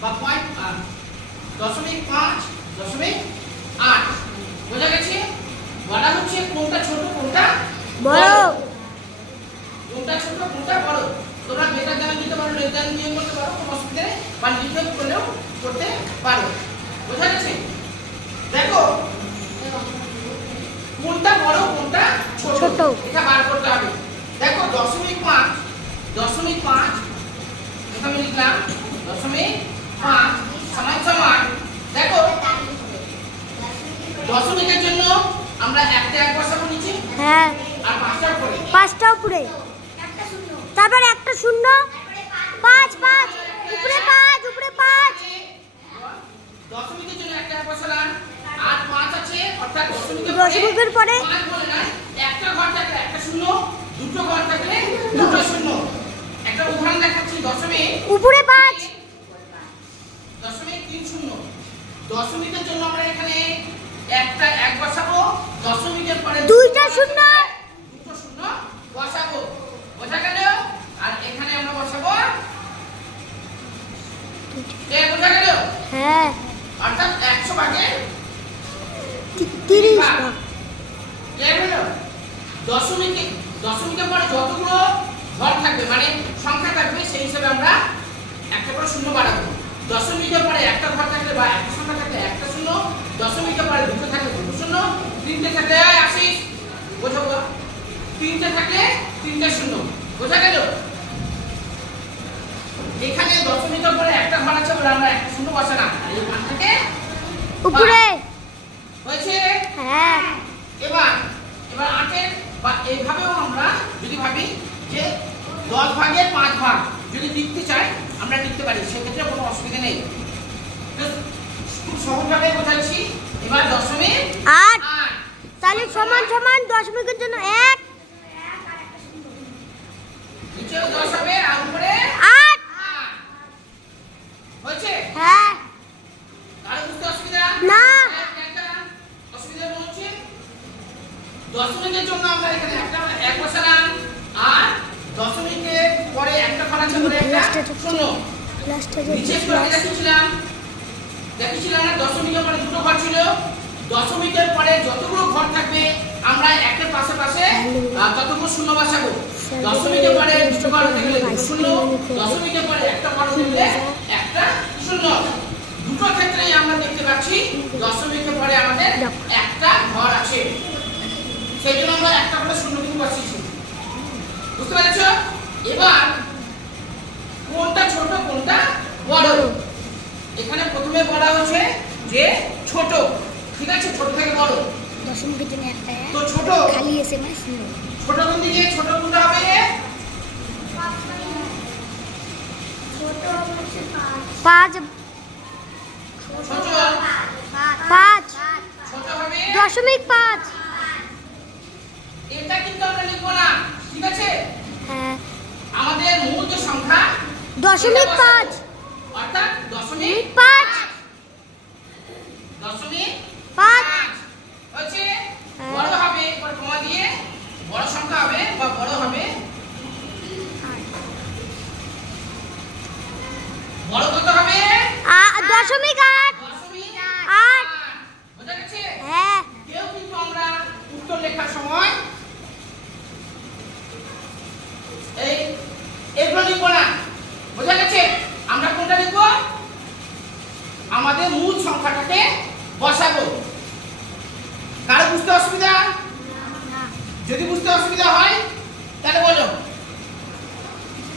বা 0.5.8 বোঝা গেছে। বলা হচ্ছে কোনটা ছোট কোনটা বড়, কোনটা ছোট কোনটা বড়। তোমরা বেটার দাম দিতে পারো, লেস দাম নিয়ম করতে পারো, কোনো অসুবিধা নেই, বা নির্ণয় করলেও করতে পারো। বোঝা গেছে। দেখো কোনটা বড় কোনটা ছোট এটা বার করতে হবে। দেখো 0.5 এটা আমি লিখলাম 0.5 সমান সমান। দেখো দশমিকের জন্য আমরা একটা এক বসাবো নিচে, হ্যাঁ, আর পাঁচটা উপরে, তারপর একটা শূন্য, 5 উপরে 5 দশমিকের জন্য একটা এক বসালাম, আর 5 আছে, অর্থাৎ দশমিকের পরে 5 বলে না, একটা ঘর থাকলে একটা শূন্য, দুটো ঘর থাকলে দুটো শূন্য। একটা উদাহরণ দেখাচ্ছি। দশমিক উপরে 5, 0.30। দশমিকের জন্য আমরা এখানে একটা এক বসাবো, দশমিকের পরে দুটো শূন্য বসাবো। বোঝা গেল। আর এখানে আমরা বসাবো বোঝা গেল। হ্যাঁ, অর্থাৎ 100 ভাগে 30 হলো। দশমিকের পরে যতগুলো ঘর থাকবে মানে সংখ্যা থাকবে সেই হিসাবে আমরা একটা করে শূন্য বাড়াবো। দশমিকের পরে একটা ঘর থাকলে বা একটা সংখ্যা থাকলে একটা শূন্য, দশমিকের পরে দুটো থাকলে দুটো শূন্য, তিনটে থাকলে 80 বোঝাবো, তিনটে থাকলে তিনটে শূন্য। বোঝা গেল। এখানে দশমিকের পরে একটা ঘর আছে বলে আমরা একটা শূন্য বসালাম, এই মান থেকে উপরে হয়েছে। হ্যাঁ, এবার 8 বা এইভাবেও আমরা যদি ভাবি যে 10 ভাগের 5 ভাগ যদি লিখতে চাই আমরা লিখতে পারি, সেক্ষেত্রে কোনো অসুবিধা নেই। খুব সহজভাবে বোঝাচ্ছি। এবার 0.8 তাহলে সমান সমান দশমিকের জন্য 1, নিচেও 10 হবে আর উপরে 8 হয়েছে। হ্যাঁ, তাহলে বুঝতে অসুবিধা না, অসুবিধা হচ্ছে। দশমিকের জন্য আমরা এখানে একটা এক বসালাম, আর দশমিকের পরে একটা ঘর আছে বলে একটা শূন্য। নিচে একটু আগে দেখেছিলাম না, দশমিকের পরে দুটো ঘর ছিল। দশমিকের পরে যতগুলো ঘর থাকবে আমরা একের পাশে পাশে ততগুলো শূন্য বসাবো। দশমিকের পরে দুটো ঘর থাকলে দুটো শূন্য, দশমিকের পরে একটা ঘর থাকলে একটা শূন্য। দুটো ক্ষেত্রেই আমরা দেখতে পাচ্ছি দশমিকের পরে আমাদের একটা ঘর আছে, সেই জন্য আমরা একটা করে শূন্য কিন্তু বসিয়েছি। বুঝতে পেরেছো। এবার কোনটা ছোট কোনটা বড়, এখানে প্রথমে বলা হচ্ছে যে ছোট। ঠিক আছে, ছোট থেকে বড়। দশমিকের জন্য একটা তো ছোট খালি এসে মানে শূন্য। ছোট কোন দিকে? ছোট কোনটা হবে? 5 ছোট 5 ছোট হবে 0.5। এটা কিন্তু আমরা লিখবো না, ঠিক আছে। হ্যাঁ, আমাদের মূল যে সংখ্যা 0.5 অর্থাৎ 0.5 হচ্ছে বড় হবে, পর কমা দিয়ে বড় সংখ্যা হবে বা বড় হবে। বড় কত হবে? 0.8। বোঝা গেছে। হ্যাঁ, কেউ কিন্তু আমরা উত্তর লেখার সময় এগুলো লিখবো না। বোঝা গেছে। আমরা কোনটা লিখবো? আমাদের মূল সংখ্যাটাকে বসাবো। কারো বুঝতে অসুবিধা? যদি বুঝতে অসুবিধা হয়